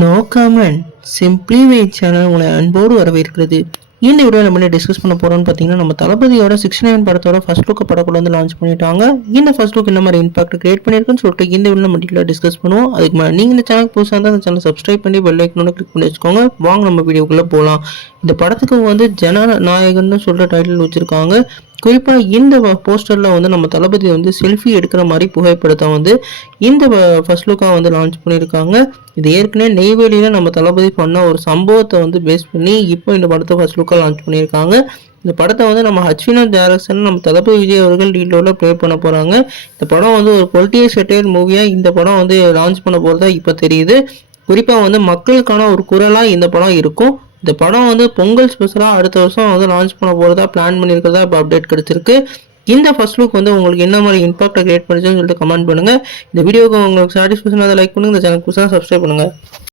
No comment simply wait channel உங்களை அன்போடு வரவேற்கிறது. இந்த வீடியோ நம்ம டிஸ்கஸ் பண்ண போறோம்னு பார்த்தீங்கன்னா, நம்ம தளபதியோட 69 படத்தோட ஃபர்ஸ்ட் லுக் படக்குள்ள வந்து லான்ச் பண்ணிட்டாங்க. இந்த ஃபர்ஸ்ட் லுக் என்ன மாதிரி இம்பாக்ட் கிரியேட் பண்ணிருக்குன்னு சொல்லிட்டு இந்த வீடியோ நம்ம டீட்டெயிலாக டிஸ்கஸ் பண்ணுவோம். அதுக்கு மேலே நீங்க இந்த சேனல் புதுசாக இருந்தால் அந்த சேனல் சப்ஸ்கிரைப் பண்ணி பெல் ஐக்கனோட கிளிக் பண்ணி வச்சுக்கோங்க. வாங்க நம்ம வீடியோக்குள்ள போகலாம். இந்த படத்துக்கு வந்து ஜனநாயகன்னு சொல்ற டைட்டில் வச்சிருக்காங்க. குறிப்பாக இந்த போஸ்டரில் வந்து நம்ம தளபதி வந்து செல்ஃபி எடுக்கிற மாதிரி புகைப்படத்தை வந்து இந்த ஃபர்ஸ்ட் லுக்காக வந்து லான்ச் பண்ணியிருக்காங்க. இது ஏற்கனவே நெய்வேலியில் நம்ம தளபதி பண்ண ஒரு சம்பவத்தை வந்து பேஸ் பண்ணி இப்போ இந்த படத்தை ஃபர்ஸ்ட் லுக்காக லான்ச் பண்ணியிருக்காங்க. இந்த படத்தை வந்து நம்ம ஹச்வினோத் டைரக்ஷன் நம்ம தளபதி விஜய் அவர்கள் டீட்டெயிலாக ப்ளே பண்ண போகிறாங்க. இந்த படம் வந்து ஒரு பொலிட்டிக்கல் செட்டையர் மூவியாக இந்த படம் வந்து லான்ச் பண்ண போகிறதா இப்போ தெரியுது. குறிப்பாக வந்து மக்களுக்கான ஒரு குரலாக இந்த படம் இருக்கும். இந்த படம் வந்து பொங்கல் ஸ்பெஷலாக அடுத்த வருஷம் வந்து லான்ச் பண்ண போகிறதா பிளான் பண்ணியிருக்கிறதா இப்போ அப்டேட் கிடைச்சிருக்கு. இந்த ஃபர்ஸ்ட் லுக் வந்து உங்களுக்கு என்ன மாதிரி இம்பாக்டை கிரியேட் பண்ணிச்சுன்னு சொல்லிட்டு கமெண்ட் பண்ணுங்கள். இந்த வீடியோக்கு உங்களுக்கு சாட்டிஸ்ஃபேக்ஷன் அதை லைக் பண்ணுங்கள். இந்த சேனல் புதுசாக சப்ஸ்கிரைப் பண்ணுங்கள்.